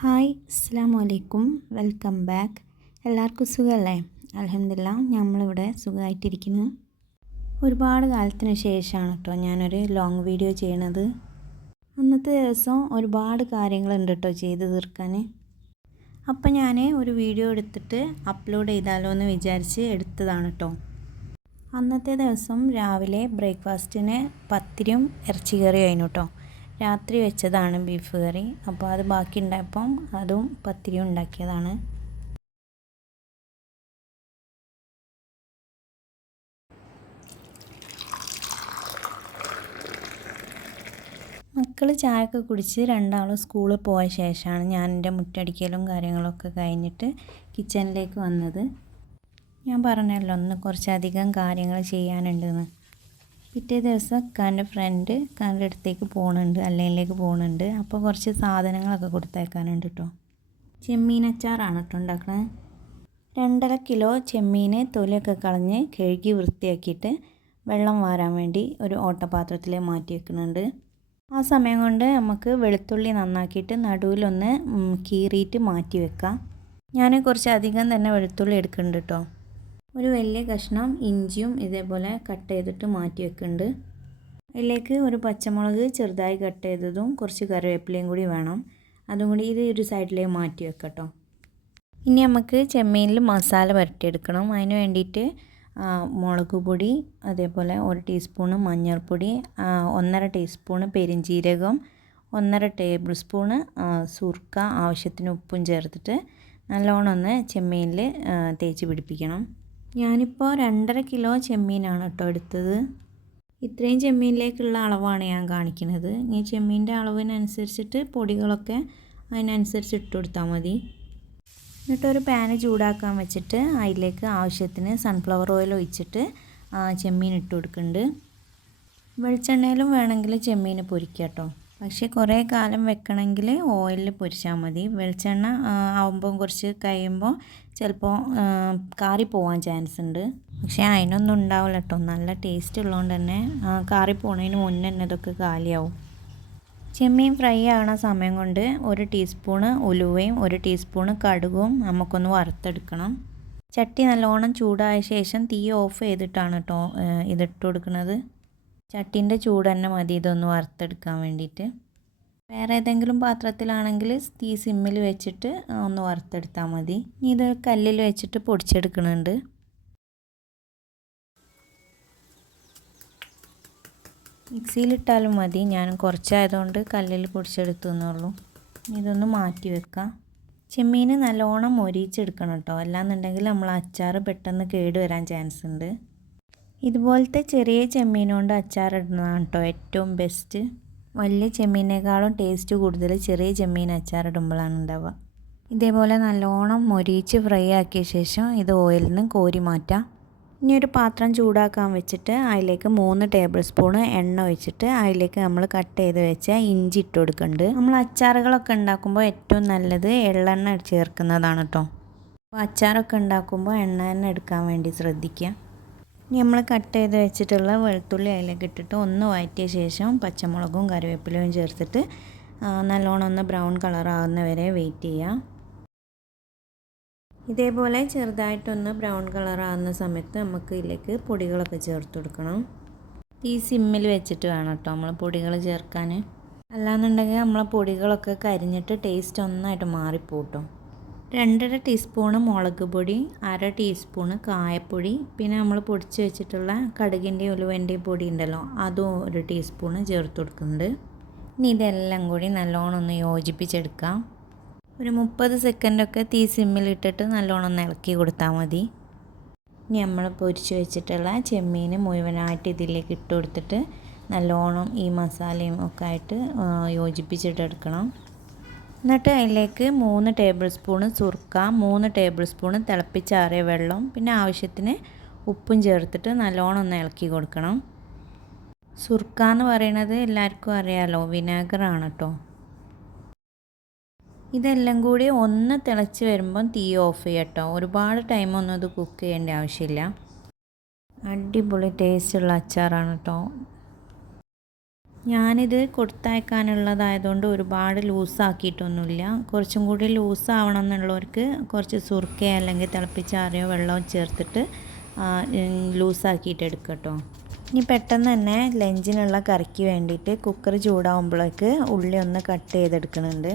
Hi അസ്സലാമു അലൈക്കും, welcome back. എല്ലാവർക്കും സുഖമല്ലേ? അൽഹംദുലില്ലാ നമ്മളിവിടെ സുഖമായിട്ടിരിക്കുന്നു. ഒരുപാട് കാലത്തിന് ശേഷമാണ് കേട്ടോ ഞാനൊരു ലോങ് വീഡിയോ ചെയ്യണത്. അന്നത്തെ ദിവസം ഒരുപാട് കാര്യങ്ങളുണ്ട് കേട്ടോ ചെയ്ത് തീർക്കാൻ. അപ്പം ഞാൻ ഒരു വീഡിയോ എടുത്തിട്ട് അപ്ലോഡ് ചെയ്താലോ എന്ന് വിചാരിച്ച് എടുത്തതാണ് കേട്ടോ. അന്നത്തെ ദിവസം രാവിലെ ബ്രേക്ക്ഫാസ്റ്റിന് പത്തിരിയും ഇറച്ചിക്കറിയും ആയിരുന്നു കേട്ടോ. രാത്രി വെച്ചതാണ് ബീഫ് കറി. അപ്പോൾ അത് ബാക്കി ഉണ്ടായപ്പം അതും പത്തിരിയും ഉണ്ടാക്കിയതാണ്. മക്കൾ ചായയൊക്കെ കുടിച്ച് രണ്ടാളും സ്കൂളിൽ പോയ ശേഷമാണ് ഞാൻ എൻ്റെ മുറ്റടിക്കലും കാര്യങ്ങളൊക്കെ കഴിഞ്ഞിട്ട് കിച്ചണിലേക്ക് വന്നത്. ഞാൻ പറഞ്ഞല്ലോ ഒന്ന് കുറച്ചധികം കാര്യങ്ങൾ ചെയ്യാനുണ്ടെന്ന്. പിറ്റേ ദിവസം ഇക്കാൻ്റെ ഫ്രണ്ട് ഇക്കാൻ്റെ അടുത്തേക്ക് പോകുന്നുണ്ട്, അല്ലയിലേക്ക് പോകുന്നുണ്ട്. അപ്പോൾ കുറച്ച് സാധനങ്ങളൊക്കെ കൊടുത്തേക്കാനുണ്ട് കേട്ടോ. ചെമ്മീൻ അച്ചാറാണ് കേട്ടോ ഉണ്ടാക്കുന്നത്. 2.5 കിലോ ചെമ്മീൻ തൊലിയൊക്കെ കളഞ്ഞ് കഴുകി വൃത്തിയാക്കിയിട്ട് വെള്ളം വാരാൻ വേണ്ടി ഒരു ഓട്ടപാത്രത്തിൽ മാറ്റി വെക്കുന്നുണ്ട്. ആ സമയം കൊണ്ട് നമുക്ക് വെളുത്തുള്ളി നന്നാക്കിയിട്ട് നടുവിലൊന്ന് കീറിയിട്ട് മാറ്റി വെക്കാം. ഞാൻ കുറച്ച് അധികം തന്നെ വെളുത്തുള്ളി എടുക്കുന്നുണ്ട് കേട്ടോ. ഒരു വലിയ കഷ്ണം ഇഞ്ചിയും ഇതേപോലെ കട്ട് ചെയ്തിട്ട് മാറ്റി വെക്കുന്നുണ്ട്. അതിലേക്ക് ഒരു പച്ചമുളക് ചെറുതായി കട്ട് ചെയ്തതും കുറച്ച് കറിവേപ്പിലയും കൂടി വേണം. അതും കൂടി ഇത് ഒരു സൈഡിലേക്ക് മാറ്റി വെക്കട്ടോ. ഇനി നമുക്ക് ചെമ്മീനിൽ മസാല പുരട്ടിയെടുക്കണം. അതിന് വേണ്ടിയിട്ട് മുളക് പൊടി, അതേപോലെ 1 ടീസ്പൂണ് മഞ്ഞൾപ്പൊടി, 1.5 ടീസ്പൂണ് പെരിഞ്ജീരകം, 1.5 ടേബിൾ സ്പൂണ് സുർക്ക, ആവശ്യത്തിന് ഉപ്പും ചേർത്തിട്ട് നല്ലോണം ഒന്ന് ചെമ്മീനിൽ തേച്ച് പിടിപ്പിക്കണം. ഞാനിപ്പോൾ 2.5 കിലോ ചെമ്മീനാണ് കേട്ടോ എടുത്തത്. ഇത്രയും ചെമ്മീനിലേക്കുള്ള അളവാണ് ഞാൻ കാണിക്കുന്നത്. ഈ ചെമ്മീൻ്റെ അളവിനനുസരിച്ചിട്ട് പൊടികളൊക്കെ അതിനനുസരിച്ച് ഇട്ട് കൊടുത്താൽ മതി. എന്നിട്ടൊരു പാന് ചൂടാക്കാൻ വെച്ചിട്ട് അതിലേക്ക് ആവശ്യത്തിന് സൺഫ്ലവർ ഓയിൽ ഒഴിച്ചിട്ട് ചെമ്മീൻ ഇട്ട് കൊടുക്കുന്നുണ്ട്. വെളിച്ചെണ്ണയിലും വേണമെങ്കിൽ ചെമ്മീൻ പൊരിക്കുക കേട്ടോ. പക്ഷേ കുറേ കാലം വെക്കണമെങ്കിൽ ഓയിലിൽ പൊരിച്ചാൽ മതി. വെളിച്ചെണ്ണ ആവുമ്പം കുറച്ച് കഴിയുമ്പോൾ ചിലപ്പോൾ കാറിപ്പോവാൻ ചാൻസ് ഉണ്ട്. പക്ഷേ അതിനൊന്നും ഉണ്ടാവില്ല കേട്ടോ. നല്ല ടേസ്റ്റ് ഉള്ളതുകൊണ്ട് തന്നെ കാറിപ്പോണതിന് മുന്നേ തന്നെ ഇതൊക്കെ കാലിയാവും. ചെമ്മീൻ ഫ്രൈ ആവണ സമയം കൊണ്ട് 1 ടീസ്പൂണ് ഉലുവയും 1 ടീസ്പൂണ് കടുകും നമുക്കൊന്ന് വറുത്തെടുക്കണം. ചട്ടി നല്ലോണം ചൂടായ ശേഷം തീ ഓഫ് ചെയ്തിട്ടാണ് കേട്ടോ ഇതിട്ട് കൊടുക്കുന്നത്. ചട്ടീൻ്റെ ചൂട് തന്നെ മതി ഇതൊന്ന് വറുത്തെടുക്കാൻ വേണ്ടിയിട്ട്. വേറെ ഏതെങ്കിലും പാത്രത്തിലാണെങ്കിൽ തീ സിമ്മിൽ വെച്ചിട്ട് ഒന്ന് വറുത്തെടുത്താൽ മതി. ഇനി ഇത് കല്ലിൽ വെച്ചിട്ട് പൊടിച്ചെടുക്കുന്നുണ്ട്. മിക്സിയിലിട്ടാലും മതി, ഞാൻ കുറച്ചായതുകൊണ്ട് കല്ലിൽ പൊടിച്ചെടുത്തു എന്നുള്ളൂ. ഇതൊന്ന് മാറ്റി വെക്കാം. ചെമ്മീൻ നല്ലോണം മൊരിച്ചെടുക്കണം കേട്ടോ, അല്ലാന്നുണ്ടെങ്കിൽ നമ്മൾ അച്ചാർ പെട്ടെന്ന് കേടുവരാൻ ചാൻസ് ഉണ്ട്. ഇതുപോലത്തെ ചെറിയ ചെമ്മീൻ കൊണ്ട് അച്ചാറിടുന്നതാണ് കേട്ടോ ഏറ്റവും ബെസ്റ്റ്. വലിയ ചെമ്മീനേക്കാളും ടേസ്റ്റ് കൂടുതൽ ചെറിയ ചെമ്മീൻ അച്ചാറിടുമ്പോഴാണ് ഉണ്ടാവുക. ഇതേപോലെ നല്ലോണം മൊരിച്ച് ഫ്രൈ ആക്കിയ ശേഷം ഇത് ഓയിലിൽ നിന്ന് കോരി മാറ്റാം. ഇനി ഒരു പാത്രം ചൂടാക്കാൻ വെച്ചിട്ട് അതിലേക്ക് 3 ടേബിൾ സ്പൂണ് എണ്ണ ഒഴിച്ചിട്ട് അതിലേക്ക് നമ്മൾ കട്ട് ചെയ്ത് വെച്ച ഇഞ്ചി ഇട്ട് കൊടുക്കുന്നുണ്ട്. നമ്മൾ അച്ചാറുകളൊക്കെ ഉണ്ടാക്കുമ്പോൾ ഏറ്റവും നല്ലത് എള്ളെണ്ണ ചേർക്കുന്നതാണ് കേട്ടോ. അപ്പോൾ അച്ചാറൊക്കെ ഉണ്ടാക്കുമ്പോൾ എണ്ണ തന്നെ എടുക്കാൻ വേണ്ടി ശ്രദ്ധിക്കുക. ഇനി നമ്മൾ കട്ട് ചെയ്ത് വെച്ചിട്ടുള്ള വെളുത്തുള്ളി അതിലേക്ക് ഇട്ടിട്ട് ഒന്ന് വഴറ്റിയ ശേഷം പച്ചമുളകും കറിവേപ്പിലയും ചേർത്തിട്ട് നല്ലോണം ഒന്ന് ബ്രൗൺ കളറാകുന്ന വരെ വെയിറ്റ് ചെയ്യുക. ഇതേപോലെ ചെറുതായിട്ടൊന്ന് ബ്രൗൺ കളറാകുന്ന സമയത്ത് നമുക്ക് ഇതിലേക്ക് പൊടികളൊക്കെ ചേർത്ത് കൊടുക്കണം. തീ സിമ്മിൽ വെച്ചിട്ട് വേണം കേട്ടോ നമ്മൾ പൊടികൾ ചേർക്കാൻ. അല്ലാന്നുണ്ടെങ്കിൽ നമ്മളെ പൊടികളൊക്കെ കരിഞ്ഞിട്ട് ടേസ്റ്റ് ഒന്നായിട്ട് മാറിപ്പോട്ടോ. 2.5 ടീസ്പൂണ് മുളക് പൊടി, 1/2 ടീസ്പൂണ് കായപ്പൊടി, പിന്നെ നമ്മൾ പൊടിച്ച് വെച്ചിട്ടുള്ള കടുകിൻ്റെയും ഉലുവൻ്റെയും പൊടി ഉണ്ടല്ലോ അതും 1 ടീസ്പൂണ് ചേർത്ത് കൊടുക്കുന്നുണ്ട്. ഇനി ഇതെല്ലാം കൂടി നല്ലോണം ഒന്ന് യോജിപ്പിച്ചെടുക്കാം. ഒരു 30 സെക്കൻഡൊക്കെ തീ സിമ്മിലിട്ടിട്ട് നല്ലോണം ഒന്ന് ഇളക്കി കൊടുത്താൽ മതി. ഇനി നമ്മൾ പൊരിച്ച് വെച്ചിട്ടുള്ള ചെമ്മീൻ മുഴുവനായിട്ട് ഇതിലേക്ക് ഇട്ട് കൊടുത്തിട്ട് നല്ലോണം ഈ മസാലയും ഒക്കെ ആയിട്ട് യോജിപ്പിച്ചിട്ടെടുക്കണം. എന്നിട്ട് അതിലേക്ക് 3 ടേബിൾ സ്പൂണ് സുർക്ക, 3 ടേബിൾ സ്പൂണ് തിളപ്പിച്ചാറിയ വെള്ളം, പിന്നെ ആവശ്യത്തിന് ഉപ്പും ചേർത്തിട്ട് നല്ലോണം ഒന്ന് ഇളക്കി കൊടുക്കണം. സുർക്ക എന്ന് പറയുന്നത് എല്ലാവർക്കും അറിയാമല്ലോ, വിനാഗറാണ് കേട്ടോ. ഇതെല്ലാം കൂടി ഒന്ന് തിളച്ച് വരുമ്പം തീ ഓഫ് ചെയ്യട്ടോ. ഒരുപാട് ടൈമൊന്നും ഇത് കുക്ക് ചെയ്യേണ്ട ആവശ്യമില്ല. അടിപൊളി ടേസ്റ്റുള്ള അച്ചാറാണ് കേട്ടോ. ഞാനിത് കൊടുത്തയക്കാനുള്ളതായതുകൊണ്ട് ഒരുപാട് ലൂസാക്കിയിട്ടൊന്നുമില്ല. കുറച്ചും കൂടി ലൂസാവണം എന്നുള്ളവർക്ക് കുറച്ച് സുർക്കയോ അല്ലെങ്കിൽ തിളപ്പിച്ചാറിയോ വെള്ളമോ ചേർത്തിട്ട് ലൂസാക്കിയിട്ട് എടുക്കുക കേട്ടോ. ഇനി പെട്ടെന്ന് തന്നെ ലഞ്ചിനുള്ള കറിക്ക് വേണ്ടിയിട്ട് കുക്കർ ചൂടാവുമ്പോഴേക്ക് ഉള്ളി ഒന്ന് കട്ട് ചെയ്തെടുക്കുന്നുണ്ട്.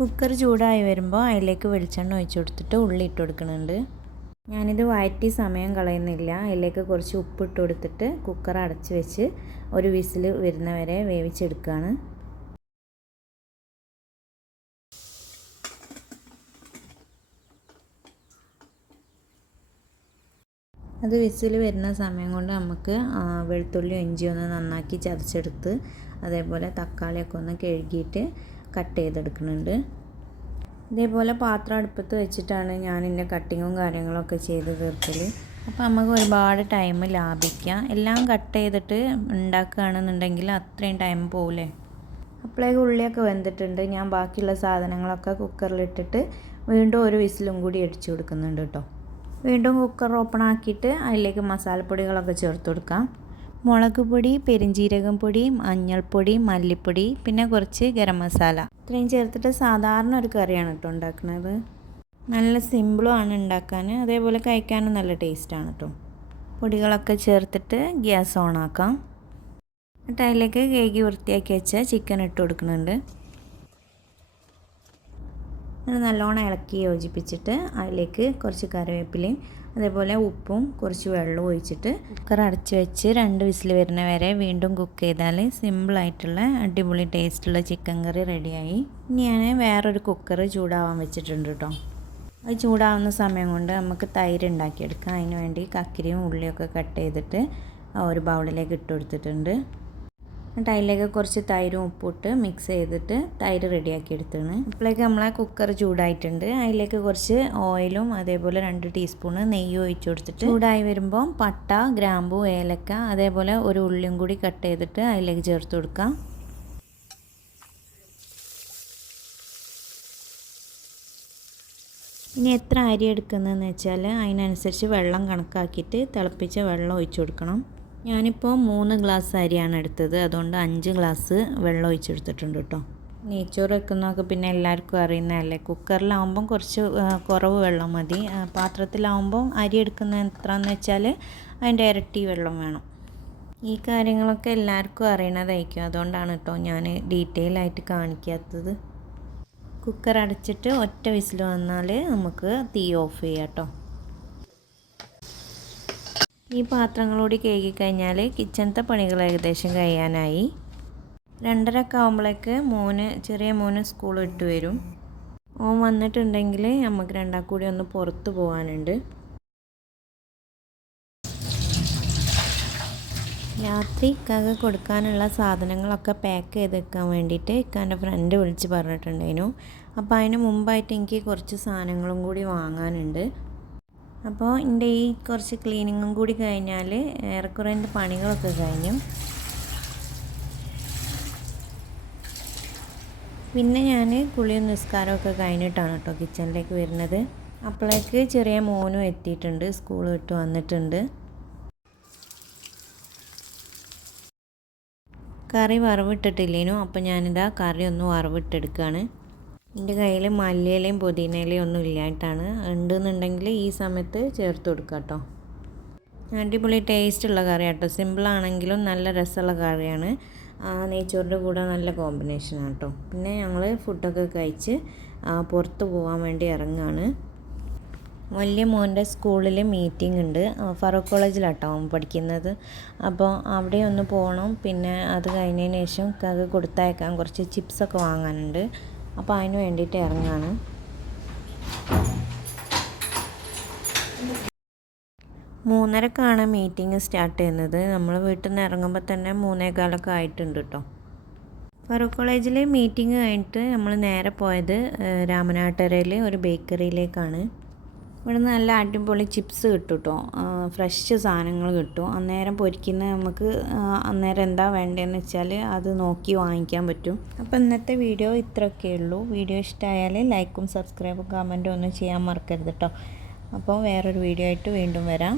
കുക്കർ ചൂടായി വരുമ്പോൾ അതിലേക്ക് വെളിച്ചെണ്ണ ഒഴിച്ച് കൊടുത്തിട്ട് ഉള്ളി ഇട്ട് കൊടുക്കുന്നുണ്ട്. ഞാനിത് വഴറ്റി സമയം കളയുന്നില്ല. അതിലേക്ക് കുറച്ച് ഉപ്പിട്ട് കൊടുത്തിട്ട് കുക്കർ അടച്ച് വെച്ച് ഒരു വിസിൽ വരുന്നവരെ വേവിച്ചെടുക്കുകയാണ്. അത് വിസിൽ വരുന്ന സമയം കൊണ്ട് നമുക്ക് വെളുത്തുള്ളിയും ഇഞ്ചിയും ഒന്ന് നന്നാക്കി ചതച്ചെടുത്ത് അതേപോലെ തക്കാളിയൊക്കെ ഒന്ന് കഴുകിയിട്ട് കട്ട് ചെയ്തെടുക്കുന്നുണ്ട്. ഇതേപോലെ പാത്രം അടുപ്പത്ത് വെച്ചിട്ടാണ് ഞാൻ എൻ്റെ കട്ടിങ്ങും കാര്യങ്ങളൊക്കെ ചെയ്ത് തീർക്കൽ. അപ്പോൾ നമുക്ക് ഒരുപാട് ടൈം ലാഭിക്കാം. എല്ലാം കട്ട് ചെയ്തിട്ട് ഉണ്ടാക്കുകയാണെന്നുണ്ടെങ്കിൽ അത്രയും ടൈം പോകില്ലേ. അപ്പോഴേക്ക് ഉള്ളിയൊക്കെ വെന്തിട്ടുണ്ട്. ഞാൻ ബാക്കിയുള്ള സാധനങ്ങളൊക്കെ കുക്കറിലിട്ടിട്ട് വീണ്ടും ഒരു വിസിലും കൂടി അടിച്ചു കൊടുക്കുന്നുണ്ട് കേട്ടോ. വീണ്ടും കുക്കർ ഓപ്പൺ ആക്കിയിട്ട് അതിലേക്ക് മസാലപ്പൊടികളൊക്കെ ചേർത്ത് കൊടുക്കാം. മുളക് പൊടി, പെരിഞ്ജീരകം പൊടി, മഞ്ഞൾപ്പൊടി, മല്ലിപ്പൊടി, പിന്നെ കുറച്ച് ഗരം മസാല. ഇത്രയും ചേർത്തിട്ട് സാധാരണ ഒരു കറിയാണ് കേട്ടോ ഉണ്ടാക്കുന്നത്. നല്ല സിമ്പിളുമാണ് ഉണ്ടാക്കാൻ, അതേപോലെ കഴിക്കാനും നല്ല ടേസ്റ്റാണ് കേട്ടോ. പൊടികളൊക്കെ ചേർത്തിട്ട് ഗ്യാസ് ഓൺ ആക്കാം. എന്നിട്ട് അതിലേക്ക് കേക്ക് വൃത്തിയാക്കി വെച്ച ചിക്കൻ ഇട്ട് കൊടുക്കുന്നുണ്ട്. നല്ലോണം ഇളക്കി യോജിപ്പിച്ചിട്ട് അതിലേക്ക് കുറച്ച് കറിവേപ്പിലയും അതേപോലെ ഉപ്പും കുറച്ച് വെള്ളവും ഒഴിച്ചിട്ട് കുക്കർ അടച്ച് വെച്ച് 2 വിസിൽ വരുന്ന വരെ വീണ്ടും കുക്ക് ചെയ്താൽ സിമ്പിളായിട്ടുള്ള അടിപൊളി ടേസ്റ്റുള്ള ചിക്കൻ കറി റെഡിയായി. ഇനി ഞാൻ വേറൊരു കുക്കർ ചൂടാവാൻ വെച്ചിട്ടുണ്ട് കേട്ടോ. അത് ചൂടാവുന്ന സമയം കൊണ്ട് നമുക്ക് തൈര് ഉണ്ടാക്കിയെടുക്കാം. അതിന് വേണ്ടി കക്കിരിയും ഉള്ളിയൊക്കെ കട്ട് ചെയ്തിട്ട് ഒരു ബൗളിലേക്ക് ഇട്ട് കൊടുത്തിട്ടുണ്ട്. എന്നിട്ട് അതിലേക്ക് കുറച്ച് തൈരും ഉപ്പിട്ട് മിക്സ് ചെയ്തിട്ട് തൈര് റെഡിയാക്കി എടുത്താണ്. അപ്പോഴേക്ക് നമ്മളെ കുക്കർ ചൂടായിട്ടുണ്ട്. അതിലേക്ക് കുറച്ച് ഓയിലും അതേപോലെ 2 ടീസ്പൂണ് നെയ്യും ഒഴിച്ച് കൊടുത്തിട്ട് ചൂടായി വരുമ്പോൾ പട്ട, ഗ്രാമ്പു, ഏലക്ക അതേപോലെ ഒരു ഉള്ളിയും കൂടി കട്ട് ചെയ്തിട്ട് അതിലേക്ക് ചേർത്ത് കൊടുക്കാം. ഇനി എത്ര അരി എടുക്കുന്നതെന്ന് വെച്ചാൽ അതിനനുസരിച്ച് വെള്ളം കണക്കാക്കിയിട്ട് തിളപ്പിച്ച വെള്ളം ഒഴിച്ച് കൊടുക്കണം. ഞാനിപ്പോൾ 3 ഗ്ലാസ് അരിയാണ് എടുത്തത്, അതുകൊണ്ട് 5 ഗ്ലാസ് വെള്ളം ഒഴിച്ചെടുത്തിട്ടുണ്ട് കേട്ടോ. നെയ്ച്ചോറ് വെക്കുന്നതൊക്കെ പിന്നെ എല്ലാവർക്കും അറിയുന്നതല്ലേ. കുക്കറിലാവുമ്പം കുറച്ച് കുറവ് വെള്ളം മതി. പാത്രത്തിലാവുമ്പം അരി എടുക്കുന്ന എത്രയെന്ന് വെച്ചാൽ അതിൻ്റെ ഇരട്ടി വെള്ളം വേണം. ഈ കാര്യങ്ങളൊക്കെ എല്ലാവർക്കും അറിയണതായിരിക്കും, അതുകൊണ്ടാണ് കേട്ടോ ഞാൻ ഡീറ്റെയിൽ ആയിട്ട് കാണിക്കാത്തത്. കുക്കർ അടച്ചിട്ട് ഒറ്റ വിസിൽ വന്നാൽ നമുക്ക് തീ ഓഫ് ചെയ്യാം കേട്ടോ. ഈ പാത്രങ്ങളോട് കഴുകി കഴിഞ്ഞാൽ കിച്ചണത്തെ പണികൾ ഏകദേശം കഴിയാനായി. 2:30 ആകുമ്പോഴേക്ക് ചെറിയ മോന് സ്കൂൾ വിട്ട് വരും. ഓൻ വന്നിട്ടുണ്ടെങ്കിൽ നമുക്ക് രണ്ടാൾക്കും കൂടി ഒന്ന് പുറത്ത് പോകാനുണ്ട്. രാത്രി ഇക്കാക്ക് കൊടുക്കാനുള്ള സാധനങ്ങളൊക്കെ പാക്ക് ചെയ്ത് വെക്കാൻ വേണ്ടിയിട്ട് ഇക്കാൻ്റെ ഫ്രണ്ട് വിളിച്ച് പറഞ്ഞിട്ടുണ്ടായിരുന്നു. അപ്പോൾ അതിന് മുമ്പായിട്ട് എനിക്ക് കുറച്ച് സാധനങ്ങളും കൂടി വാങ്ങാനുണ്ട്. അപ്പോൾ എൻ്റെ ഈ കുറച്ച് ക്ലീനിങ്ങും കൂടി കഴിഞ്ഞാൽ ഏറെക്കുറെ എൻ്റെ പണികളൊക്കെ കഴിഞ്ഞു. പിന്നെ ഞാൻ കുളിയും നിസ്കാരമൊക്കെ കഴിഞ്ഞിട്ടാണ് കേട്ടോ കിച്ചണിലേക്ക് വരുന്നത്. അപ്പോഴേക്ക് ചെറിയ മോനും എത്തിയിട്ടുണ്ട്, സ്കൂൾ വിട്ട് വന്നിട്ടുണ്ട്. കറി വറവിട്ടിട്ടില്ലേനു, അപ്പോൾ ഞാനിതാ കറി ഒന്ന് വറവിട്ടെടുക്കുകയാണ്. എൻ്റെ കയ്യിൽ മല്ലിയിലയും പുതിനയിലയും ഒന്നും ഇല്ലായിട്ടാണ്. ഉണ്ടെന്നുണ്ടെങ്കിൽ ഈ സമയത്ത് ചേർത്ത് കൊടുക്കുക കേട്ടോ. അടിപൊളി ടേസ്റ്റുള്ള കറി കേട്ടോ. സിമ്പിളാണെങ്കിലും നല്ല രസമുള്ള കറിയാണ്. നെയ്ച്ചോറിൻ്റെ കൂടെ നല്ല കോമ്പിനേഷനാണ് കേട്ടോ. പിന്നെ ഞങ്ങൾ ഫുഡൊക്കെ കഴിച്ച് പുറത്ത് പോകാൻ വേണ്ടി ഇറങ്ങുകയാണ്. വലിയ മോൻ്റെ സ്കൂളിൽ മീറ്റിംഗ് ഉണ്ട്. ഫറൂഖ് കോളേജിലാട്ടോ അവൻ പഠിക്കുന്നത്. അപ്പോൾ അവിടെ ഒന്ന് പോകണം. പിന്നെ അത് കഴിഞ്ഞതിന് ശേഷം കൊടുത്തയക്കാൻ കുറച്ച് ചിപ്സൊക്കെ വാങ്ങാനുണ്ട്. അപ്പോൾ അതിന് വേണ്ടിയിട്ട് ഇറങ്ങാണ്. 3:30 മീറ്റിംഗ് സ്റ്റാർട്ട് ചെയ്യുന്നത്. നമ്മൾ വീട്ടിൽ നിന്ന് ഇറങ്ങുമ്പോൾ തന്നെ 3:15 ആയിട്ടുണ്ട് കേട്ടോ. ഫറൂഖ് കോളേജിൽ മീറ്റിംഗ് കഴിഞ്ഞിട്ട് നമ്മൾ നേരെ പോയത് രാമനാട്ടുകരയിൽ ഒരു ബേക്കറിയിലേക്കാണ്. ഇവിടെ നല്ല അടിപൊളി ചിപ്സ് കിട്ടും കേട്ടോ. ഫ്രഷ് സാധനങ്ങൾ കിട്ടും. അന്നേരം പൊരിക്കുന്ന നമുക്ക് അന്നേരം എന്താ വേണ്ടതെന്ന് വെച്ചാൽ അത് നോക്കി വാങ്ങിക്കാൻ പറ്റും. അപ്പോൾ ഇന്നത്തെ വീഡിയോ ഇത്രയൊക്കെ ഉള്ളൂ. വീഡിയോ ഇഷ്ടമായാൽ ലൈക്കും സബ്സ്ക്രൈബും കമൻറ്റും ഒന്നും ചെയ്യാൻ മറക്കരുത് കേട്ടോ. അപ്പോൾ വേറൊരു വീഡിയോ ആയിട്ട് വീണ്ടും വരാം.